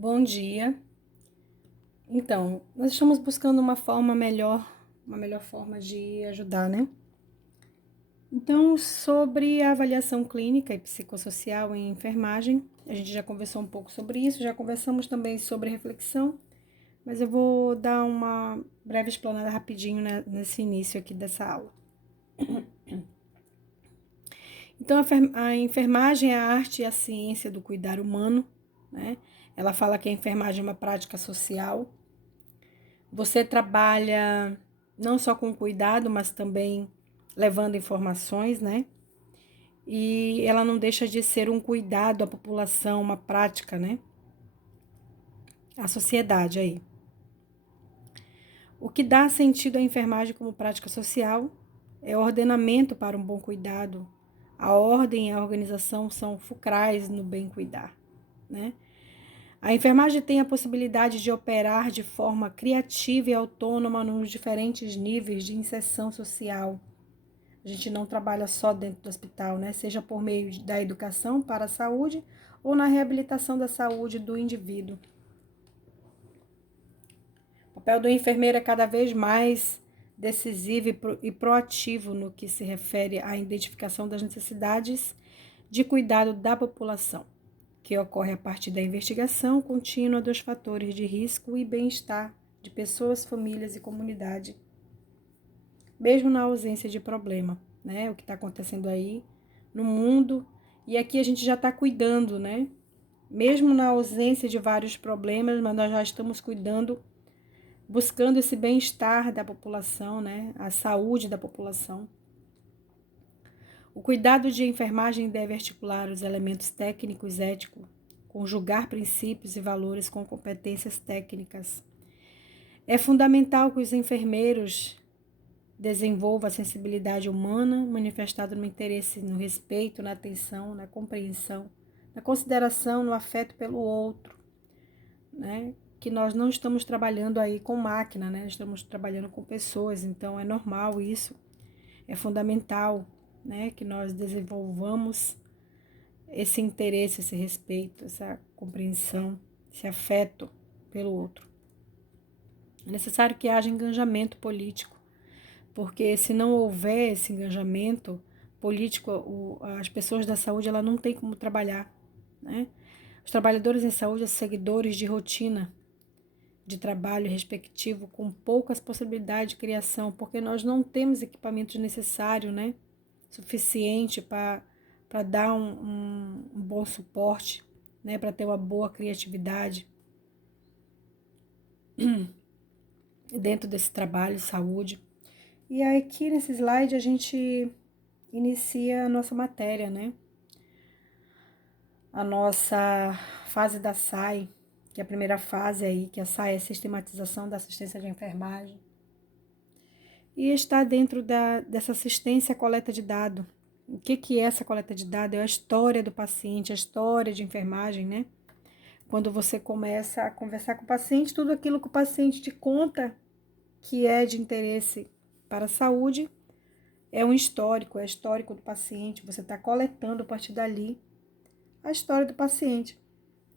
Bom dia. Então, nós estamos buscando uma melhor forma de ajudar, né? Então, sobre a avaliação clínica e psicossocial em enfermagem, a gente já conversou um pouco sobre isso, já conversamos também sobre reflexão, mas eu vou dar uma breve explanada rapidinho nesse início aqui dessa aula. Então, a enfermagem é a arte e a ciência do cuidar humano, né? Ela fala que a enfermagem é uma prática social. Você trabalha não só com cuidado, mas também levando informações, né? E ela não deixa de ser um cuidado à população, uma prática, né? À sociedade aí. O que dá sentido à enfermagem como prática social é o ordenamento para um bom cuidado. A ordem e a organização são fulcrais no bem cuidar, né? A enfermagem tem a possibilidade de operar de forma criativa e autônoma nos diferentes níveis de inserção social. A gente não trabalha só dentro do hospital, né? Seja por meio da educação para a saúde ou na reabilitação da saúde do indivíduo. O papel do enfermeiro é cada vez mais decisivo e proativo no que se refere à identificação das necessidades de cuidado da população, que ocorre a partir da investigação contínua dos fatores de risco e bem-estar de pessoas, famílias e comunidade, mesmo na ausência de problema, né? O que está acontecendo aí no mundo, e aqui a gente já está cuidando, né? Mesmo na ausência de vários problemas, mas nós já estamos cuidando, buscando esse bem-estar da população, né? A saúde da população. O cuidado de enfermagem deve articular os elementos técnicos, éticos, conjugar princípios e valores com competências técnicas. É fundamental que os enfermeiros desenvolvam a sensibilidade humana, manifestada no interesse, no respeito, na atenção, na compreensão, na consideração, no afeto pelo outro, né? Que nós não estamos trabalhando aí com máquina, né? Estamos trabalhando com pessoas, então é normal isso, é fundamental, né? Que nós desenvolvamos esse interesse, esse respeito, essa compreensão, esse afeto pelo outro. É necessário que haja engajamento político, porque se não houver esse engajamento político, as pessoas da saúde ela não têm como trabalhar, né? Os trabalhadores em saúde são seguidores de rotina de trabalho respectivo com poucas possibilidades de criação, porque nós não temos equipamentos necessários, né? Suficiente para dar um bom suporte, né? Para ter uma boa criatividade dentro desse trabalho de saúde. E aqui nesse slide a gente inicia a nossa matéria, né? A nossa fase da SAI, que é a primeira fase aí, que a SAI é a sistematização da assistência de enfermagem. E está dentro dessa assistência à coleta de dados. O que é essa coleta de dados? É a história do paciente, a história de enfermagem, né? Quando você começa a conversar com o paciente, tudo aquilo que o paciente te conta que é de interesse para a saúde é um histórico, é histórico do paciente. Você está coletando a partir dali a história do paciente,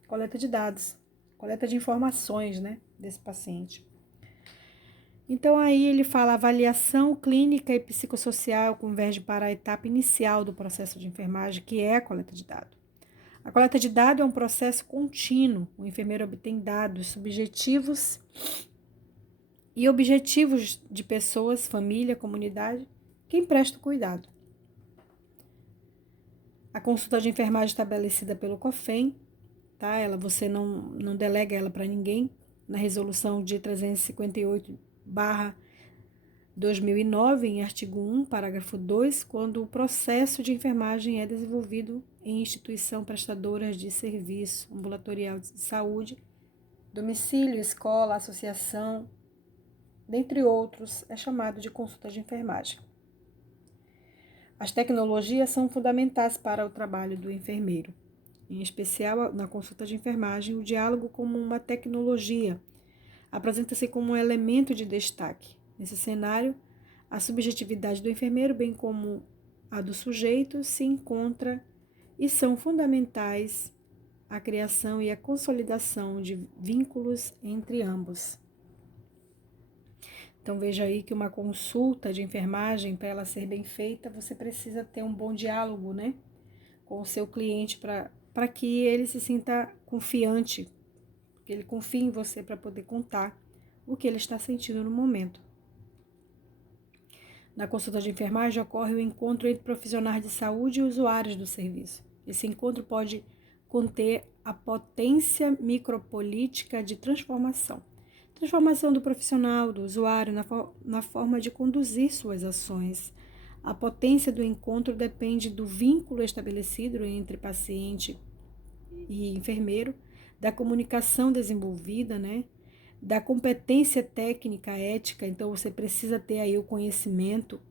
coleta de dados, coleta de informações, né, desse paciente. Então aí ele fala avaliação clínica e psicossocial converge para a etapa inicial do processo de enfermagem, que é a coleta de dados. A coleta de dados é um processo contínuo. O enfermeiro obtém dados subjetivos e objetivos de pessoas, família, comunidade, quem presta o cuidado. A consulta de enfermagem estabelecida pelo COFEM, tá? Você não delega ela para ninguém. Na resolução de 358/2009, em artigo 1, parágrafo 2, quando o processo de enfermagem é desenvolvido em instituição prestadora de serviço ambulatorial de saúde, domicílio, escola, associação, dentre outros, é chamado de consulta de enfermagem. As tecnologias são fundamentais para o trabalho do enfermeiro. Em especial, na consulta de enfermagem, o diálogo como uma tecnologia apresenta-se como um elemento de destaque. Nesse cenário, a subjetividade do enfermeiro, bem como a do sujeito, se encontra e são fundamentais a criação e a consolidação de vínculos entre ambos. Então, veja aí que uma consulta de enfermagem, para ela ser bem feita, você precisa ter um bom diálogo, né, com o seu cliente para que ele se sinta confiante, que ele confie em você para poder contar o que ele está sentindo no momento. Na consulta de enfermagem ocorre o encontro entre profissionais de saúde e usuários do serviço. Esse encontro pode conter a potência micropolítica de transformação. Transformação do profissional, do usuário, na forma de conduzir suas ações. A potência do encontro depende do vínculo estabelecido entre paciente e enfermeiro, da comunicação desenvolvida, né? Da competência técnica, ética. Então, você precisa ter aí o conhecimento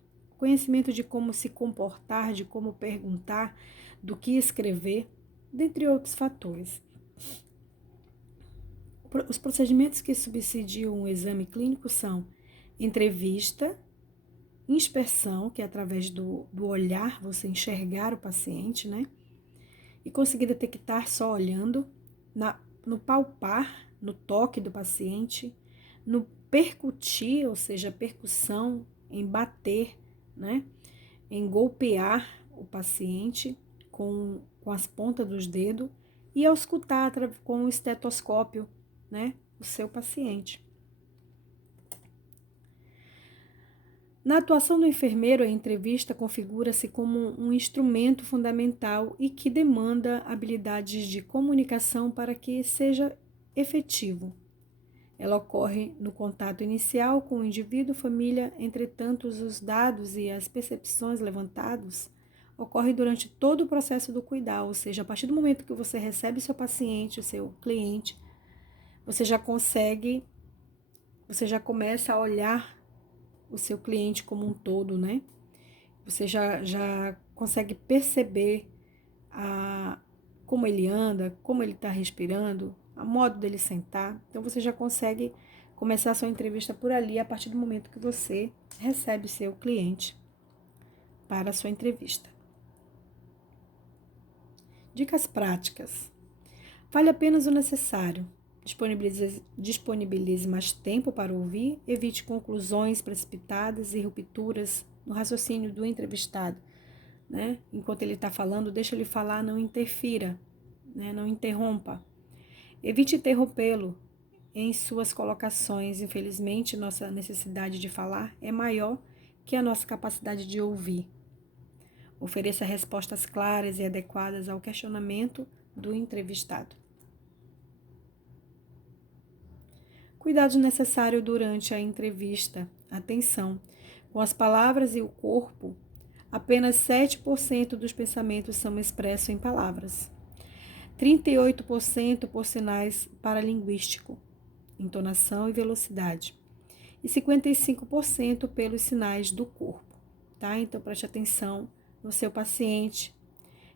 de como se comportar, de como perguntar, do que escrever, dentre outros fatores. Os procedimentos que subsidiam o exame clínico são entrevista, inspeção, que é através do olhar, você enxergar o paciente, né? E conseguir detectar só olhando, no palpar, no toque do paciente, no percutir, ou seja, percussão, em bater, né? Em golpear o paciente com as pontas dos dedos e auscultar com o estetoscópio, né, o seu paciente. Na atuação do enfermeiro, a entrevista configura-se como um instrumento fundamental e que demanda habilidades de comunicação para que seja efetivo. Ela ocorre no contato inicial com o indivíduo, família, entretanto, os dados e as percepções levantados ocorrem durante todo o processo do cuidar, ou seja, a partir do momento que você recebe seu paciente, o seu cliente, você já começa a olhar o seu cliente como um todo, né? Você já consegue perceber como ele anda, como ele está respirando, o modo dele sentar. Então, você já consegue começar a sua entrevista por ali, a partir do momento que você recebe seu cliente para a sua entrevista. Dicas práticas. Fale apenas o necessário. Disponibilize mais tempo para ouvir, evite conclusões precipitadas e rupturas no raciocínio do entrevistado, né? Enquanto ele está falando, deixa ele falar, não interfira, né? Não interrompa. Evite interrompê-lo em suas colocações. Infelizmente, nossa necessidade de falar é maior que a nossa capacidade de ouvir. Ofereça respostas claras e adequadas ao questionamento do entrevistado. Cuidado necessário durante a entrevista. Atenção! Com as palavras e o corpo, apenas 7% dos pensamentos são expressos em palavras. 38% por sinais paralinguísticos, entonação e velocidade. E 55% pelos sinais do corpo. Tá? Então, preste atenção no seu paciente.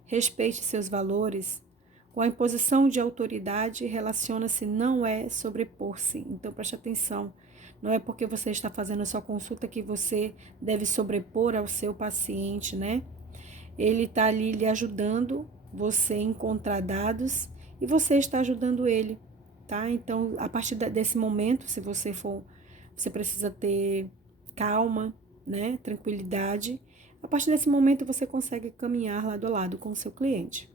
Respeite seus valores. Com a imposição de autoridade, relaciona-se não é sobrepor-se. Então, preste atenção. Não é porque você está fazendo a sua consulta que você deve sobrepor ao seu paciente, né? Ele está ali lhe ajudando você a encontrar dados e você está ajudando ele, tá? Então, a partir desse momento, se você você precisa ter calma, né? Tranquilidade. A partir desse momento, você consegue caminhar lado a lado com o seu cliente.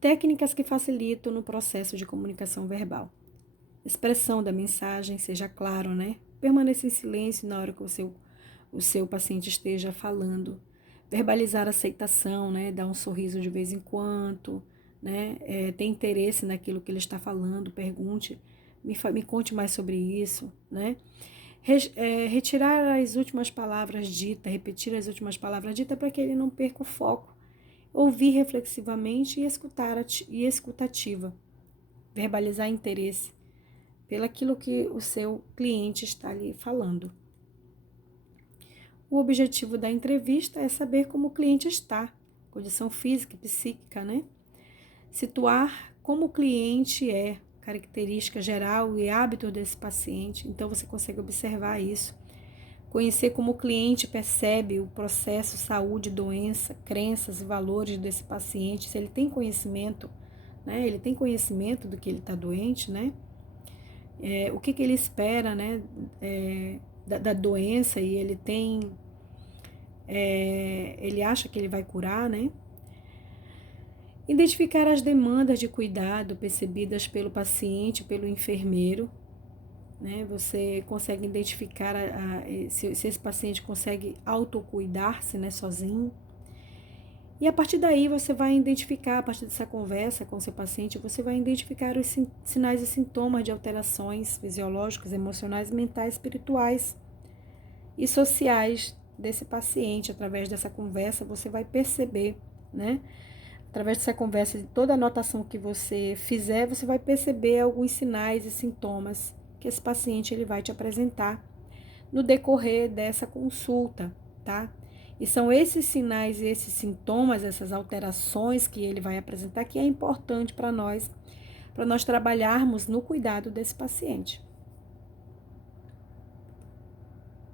Técnicas que facilitam no processo de comunicação verbal. Expressão da mensagem, seja claro, né? Permaneça em silêncio na hora que o seu paciente esteja falando. Verbalizar a aceitação, né? Dar um sorriso de vez em quando, né? Ter interesse naquilo que ele está falando, pergunte, me conte mais sobre isso, né? Retirar as últimas palavras ditas, repetir as últimas palavras ditas para que ele não perca o foco. Ouvir reflexivamente e escutativa. Verbalizar interesse pelaquilo que o seu cliente está lhe falando. O objetivo da entrevista é saber como o cliente está, condição física e psíquica, né? Situar como o cliente é, característica geral e hábito desse paciente. Então, você consegue observar isso. Conhecer como o cliente percebe o processo saúde, doença, crenças e valores desse paciente, se ele tem conhecimento, né? Ele tem conhecimento do que ele está doente, né? O que ele espera, né? Da doença e ele tem... ele acha que ele vai curar, né? Identificar as demandas de cuidado percebidas pelo paciente, pelo enfermeiro, né? Você consegue identificar se esse paciente consegue autocuidar-se, né, sozinho. E a partir daí você vai identificar, a partir dessa conversa com o seu paciente, você vai identificar os sinais e sintomas de alterações fisiológicas, emocionais, mentais, espirituais e sociais desse paciente. Através dessa conversa você vai perceber, né? Através dessa conversa, de toda anotação que você fizer, você vai perceber alguns sinais e sintomas que esse paciente ele vai te apresentar no decorrer dessa consulta, tá? E são esses sinais e esses sintomas, essas alterações que ele vai apresentar, que é importante para nós trabalharmos no cuidado desse paciente.